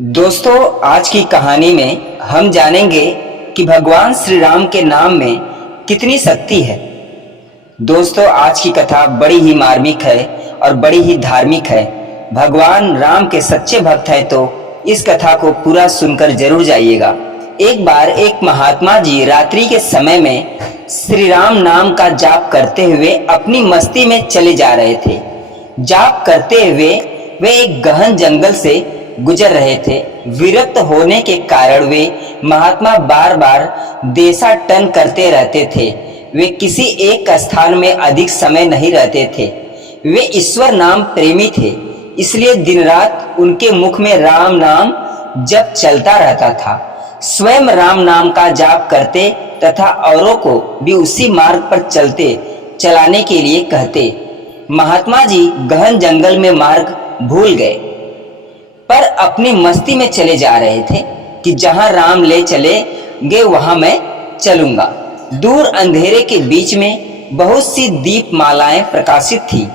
दोस्तों, आज की कहानी में हम जानेंगे कि भगवान श्री राम के नाम में कितनी शक्ति है। दोस्तों, आज की कथा बड़ी ही मार्मिक है और बड़ी ही धार्मिक है। भगवान राम के सच्चे भक्त हैं तो इस कथा को पूरा सुनकर जरूर जाइएगा। एक बार एक महात्मा जी रात्रि के समय में श्री राम नाम का जाप करते हुए अपनी मस्ती में चले जा रहे थे। जाप करते हुए वे एक गहन जंगल से गुजर रहे थे। विरक्त होने के कारण वे महात्मा बार बार देशाटन करते रहते थे। वे किसी एक स्थान में अधिक समय नहीं रहते थे। वे ईश्वर नाम प्रेमी थे, इसलिए दिन रात उनके मुख में राम नाम जप चलता रहता था। स्वयं राम नाम का जाप करते तथा औरों को भी उसी मार्ग पर चलाने के लिए कहते। महात्मा जी गहन जंगल में मार्ग भूल गए, पर अपनी मस्ती में चले जा रहे थे कि जहां राम ले चलेंगे वहां मैं चलूंगा। दूर अंधेरे के बीच में बहुत सी दीप मालाएं प्रकाशित थी।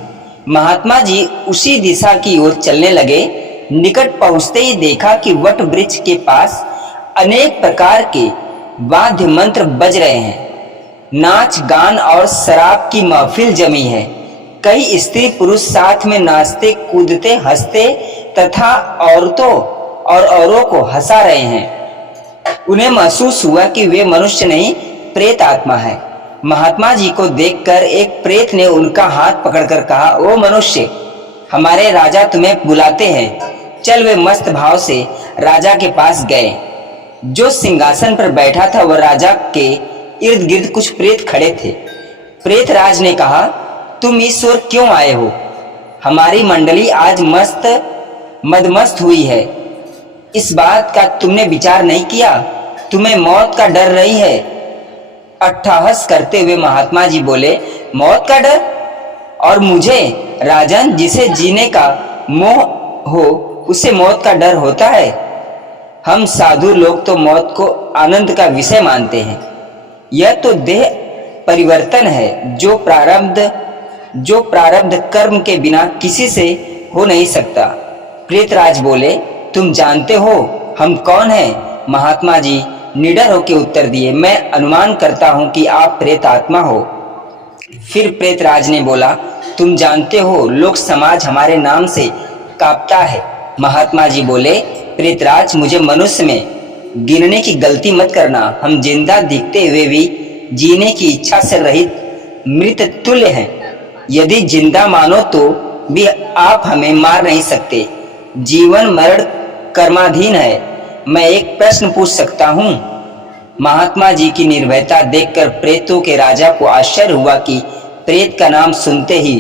महात्मा जी उसी दिशा की ओर चलने लगे। निकट पहुंचते ही देखा कि वट वृक्ष के पास अनेक प्रकार के वाद्य मंत्र बज रहे हैं। नाच गान और शराब की महफिल जमी है। कई स्त्री पुरुष साथ में नाचते कूदते हंसते तथा औरों को हंसा रहे हैं। उन्हें महसूस हुआ कि वे मनुष्य नहीं प्रेत आत्मा है। महात्मा जी को देखकर एक प्रेत ने उनका हाथ पकड़कर कहा, ओ मनुष्य, हमारे राजा तुम्हें बुलाते हैं। चल। वे मस्त भाव से राजा के पास गए। जो सिंहासन पर बैठा था वह राजा के इर्द गिर्द कुछ प्रेत खड़े थे। प्रेत राज ने कहा, तुम ईश्वर क्यों आए हो? हमारी मंडली आज मदमस्त हुई है। इस बात का तुमने विचार नहीं किया? तुम्हें मौत का डर नहीं है? अट्टहास करते हुए महात्मा जी बोले, मौत का डर? और मुझे? राजन, जिसे जीने का मोह हो उसे मौत का डर होता है। हम साधु लोग तो मौत को आनंद का विषय मानते हैं। यह तो देह परिवर्तन है जो प्रारब्ध कर्म के बिना किसी से हो नहीं सकता। प्रेतराज बोले, तुम जानते हो हम कौन हैं? महात्मा जी निडर होकर उत्तर दिए, मैं अनुमान करता हूं कि आप प्रेत आत्मा हो। फिर प्रेतराज ने बोला, तुम जानते हो लोक समाज हमारे नाम से कांपता है। महात्मा जी बोले, प्रेतराज, मुझे मनुष्य में गिनने की गलती मत करना। हम जिंदा दिखते हुए भी जीने की इच्छा से रहित मृत तुल्य हैं। यदि जिंदा मानो तो भी आप हमें मार नहीं सकते। जीवन मरण कर्माधीन है। मैं एक प्रश्न पूछ सकता हूँ? महात्मा जी की निर्भयता देखकर प्रेतों के राजा को आश्चर्य हुआ कि प्रेत का नाम सुनते ही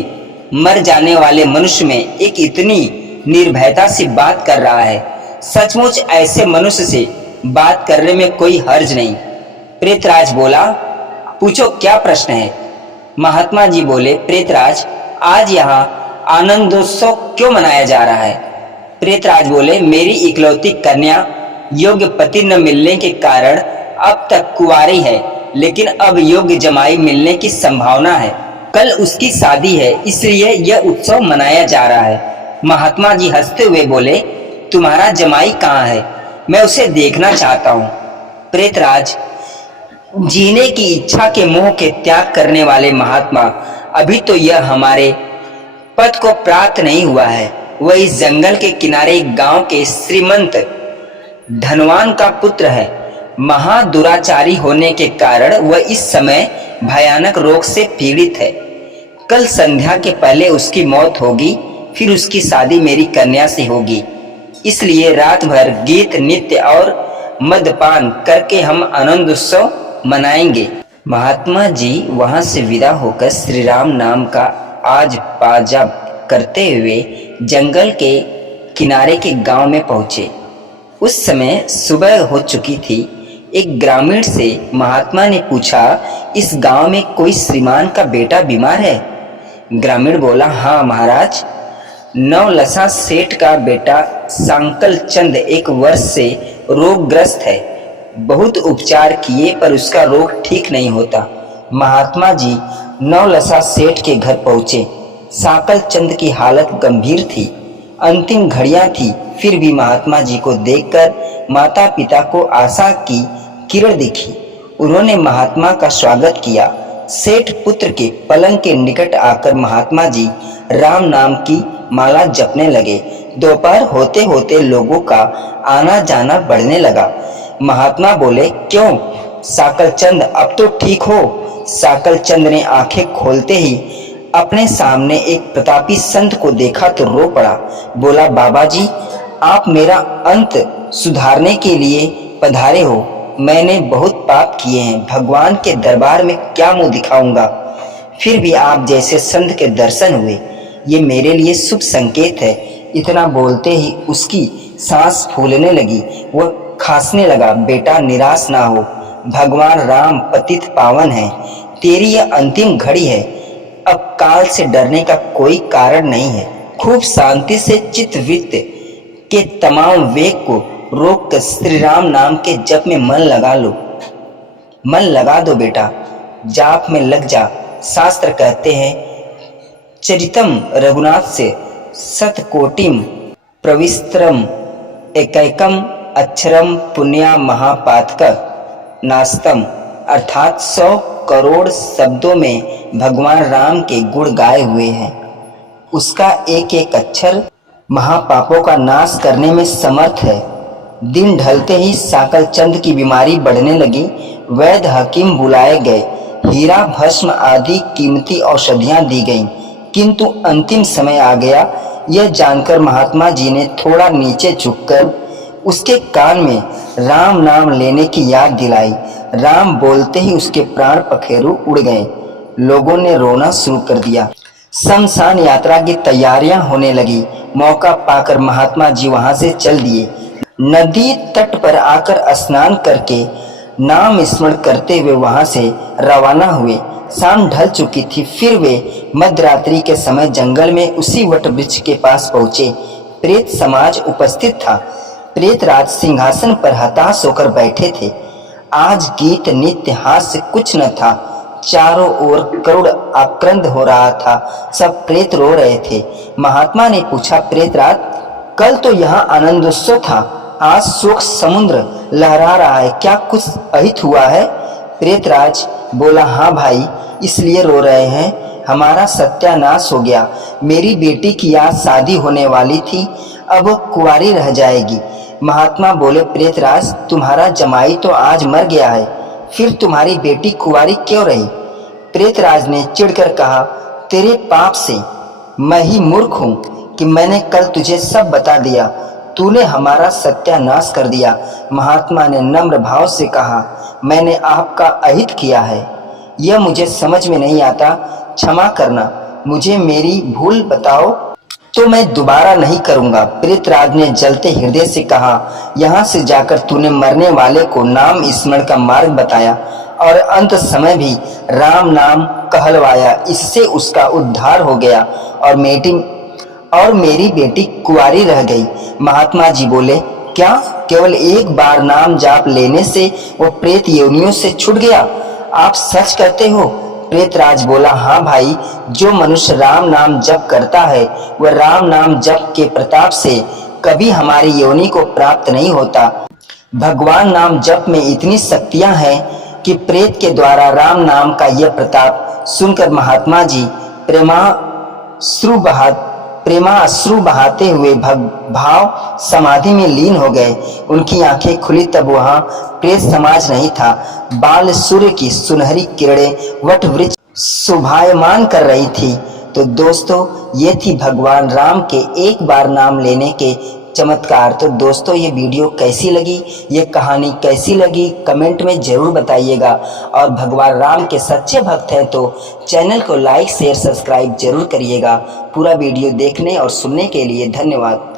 मर जाने वाले मनुष्य में एक इतनी निर्भयता से बात कर रहा है। सचमुच ऐसे मनुष्य से बात करने में कोई हर्ज नहीं। प्रेतराज बोला, पूछो क्या प्रश्न है? महात्मा जी बोले, प्रेतराज, आज यहाँ आनंदोत्सव क्यों मनाया जा रहा है? प्रेतराज बोले, मेरी इकलौती कन्या योग्य पति न मिलने के कारण अब तक कुंवारी है, लेकिन अब योग्य जमाई मिलने की संभावना है। कल उसकी शादी है, इसलिए यह उत्सव मनाया जा रहा है। महात्मा जी हंसते हुए बोले, तुम्हारा जमाई कहाँ है? मैं उसे देखना चाहता हूँ। प्रेतराज, जीने की इच्छा के मोह के त्याग करने वाले महात्मा, अभी तो यह हमारे पद को प्राप्त नहीं हुआ है। वह इस जंगल के किनारे एक गांव के श्रीमंत धनवान का पुत्र है। महादुराचारी होने के कारण वह इस समय भयानक रोग से पीड़ित है। कल संध्या के पहले उसकी मौत होगी, फिर उसकी शादी मेरी कन्या से होगी। इसलिए रात भर गीत नृत्य और मदपान करके हम आनंद उत्सव मनाएंगे। महात्मा जी वहां से विदा होकर श्री राम नाम का आज पाजाब करते हुए जंगल के किनारे के गांव में पहुंचे। उस समय सुबह हो चुकी थी। एक ग्रामीण से महात्मा ने पूछा, इस गांव में कोई श्रीमान का बेटा बीमार है? ग्रामीण बोला, हाँ महाराज, नवलसा सेठ का बेटा सांकल चंद 1 वर्ष से रोगग्रस्त है। बहुत उपचार किए पर उसका रोग ठीक नहीं होता। महात्मा जी नवलसा सेठ के घर पहुंचे। सांकल चंद की हालत गंभीर थी। अंतिम घड़ियां थी, फिर भी महात्मा जी को देखकर माता पिता को आशा की किरण दिखी। उन्होंने महात्मा का स्वागत किया। सेठ पुत्र के पलंग के निकट आकर महात्मा जी राम नाम की माला जपने लगे। दोपहर होते होते लोगों का आना जाना बढ़ने लगा। महात्मा बोले, क्यों साकलचंद, अब तो ठीक हो? साकलचंद ने आंखें खोलते ही अपने सामने एक प्रतापी संत को देखा तो रो पड़ा। बोला, बाबा जी, आप मेरा अंत सुधारने के लिए पधारे हो। मैंने बहुत पाप किए हैं, भगवान के दरबार में क्या मुंह दिखाऊंगा? फिर भी आप जैसे संत के दर्शन हुए, ये मेरे लिए शुभ संकेत है। इतना बोलते ही उसकी सांस फूलने लगी। वह खांसने लगा। बेटा, निराश ना हो, भगवान राम पतित पावन है। तेरी यह अंतिम घड़ी है, अब काल से डरने का कोई कारण नहीं है। खूब शांति से चित्तवृत्त के तमाम वेग को रोक कर श्री राम नाम के जप में मन लगा लो। मन लगा दो बेटा, जाप में लग जा। शास्त्र कहते हैं, चरितम रघुनाथ से शतकोटिम प्रविस्तरम एकैकम अक्षरम पुण्या महापातक नास्तम, अर्थात 100 करोड़ शब्दों में भगवान राम के गुण गाए हुए हैं। उसका एक एक अक्षर महापापों का नाश करने में समर्थ है। दिन ढलते ही साकलचंद की बीमारी बढ़ने लगी। वैद्य हकीम बुलाए गए, हीरा भस्म आदि कीमती औषधियां दी गईं, किंतु अंतिम समय आ गया। यह जानकर महात्मा जी ने थोड़ा नीचे झुककर उसके कान में राम नाम लेने की याद दिलाई। राम बोलते ही उसके प्राण पखेरु उड़ गए। लोगों ने रोना शुरू कर दिया। शमशान यात्रा की तैयारियां होने लगी। मौका पाकर महात्मा जी वहां से चल दिए। नदी तट पर आकर स्नान करके नाम स्मरण करते हुए वहां से रवाना हुए। शाम ढल चुकी थी। फिर वे मध्यरात्रि के समय जंगल में उसी वट वृक्ष के पास पहुंचे। प्रेत समाज उपस्थित था। प्रेतराज सिंहासन पर हताश होकर बैठे थे। आज गीत नृत्य हास्य कुछ न था। चारों ओर करुण आक्रंद हो रहा था। सब प्रेत रो रहे थे। महात्मा ने पूछा, प्रेतराज, कल तो यहाँ आनंदोत्सव था, आज शोक समुद्र लहरा रहा है, क्या कुछ अहित हुआ है? प्रेतराज बोला, हाँ भाई, इसलिए रो रहे हैं, हमारा सत्यानाश हो गया। मेरी बेटी की आज शादी होने वाली थी, अब वो कुंवारी रह जाएगी। महात्मा बोले, प्रेतराज, तुम्हारा जमाई तो आज मर गया है, फिर तुम्हारी बेटी कुंवारी क्यों रही? प्रेतराज ने चिढ़कर कहा, तेरे पाप से मैं ही मूर्ख हूँ कि मैंने कल तुझे सब बता दिया। तूने हमारा सत्यानाश कर दिया। महात्मा ने नम्र भाव से कहा, मैंने आपका अहित किया है, यह मुझे समझ में नहीं आता, क्षमा करना, मुझे मेरी भूल बताओ तो मैं दोबारा नहीं करूंगा। प्रेतराज ने जलते हृदय से कहा, यहाँ से जाकर तूने मरने वाले को नाम स्मरण का मार्ग बताया और अंत समय भी राम नाम कहलवाया, इससे उसका उद्धार हो गया और मेरी बेटी कुंवारी रह गई। महात्मा जी बोले, क्या केवल एक बार नाम जाप लेने से वो प्रेत योनियों से छूट गया? आप सच कहते हो? प्रेतराज बोला, हाँ भाई, जो मनुष्य राम नाम जप करता है वह राम नाम जप के प्रताप से कभी हमारी योनि को प्राप्त नहीं होता। भगवान नाम जप में इतनी शक्तियां हैं कि प्रेत के द्वारा राम नाम का यह प्रताप सुनकर महात्मा जी प्रेमाश्रु बहाते हुए भाव समाधि में लीन हो गए। उनकी आंखें खुली तब वहां प्रेत समाज नहीं था। बाल सूर्य की सुनहरी किरणें वट वृक्ष शोभायमान कर रही थी। तो दोस्तों, ये थी भगवान राम के एक बार नाम लेने के चमत्कार। तो दोस्तों, ये वीडियो कैसी लगी, ये कहानी कैसी लगी, कमेंट में ज़रूर बताइएगा। और भगवान राम के सच्चे भक्त हैं तो चैनल को लाइक शेयर सब्सक्राइब जरूर करिएगा। पूरा वीडियो देखने और सुनने के लिए धन्यवाद।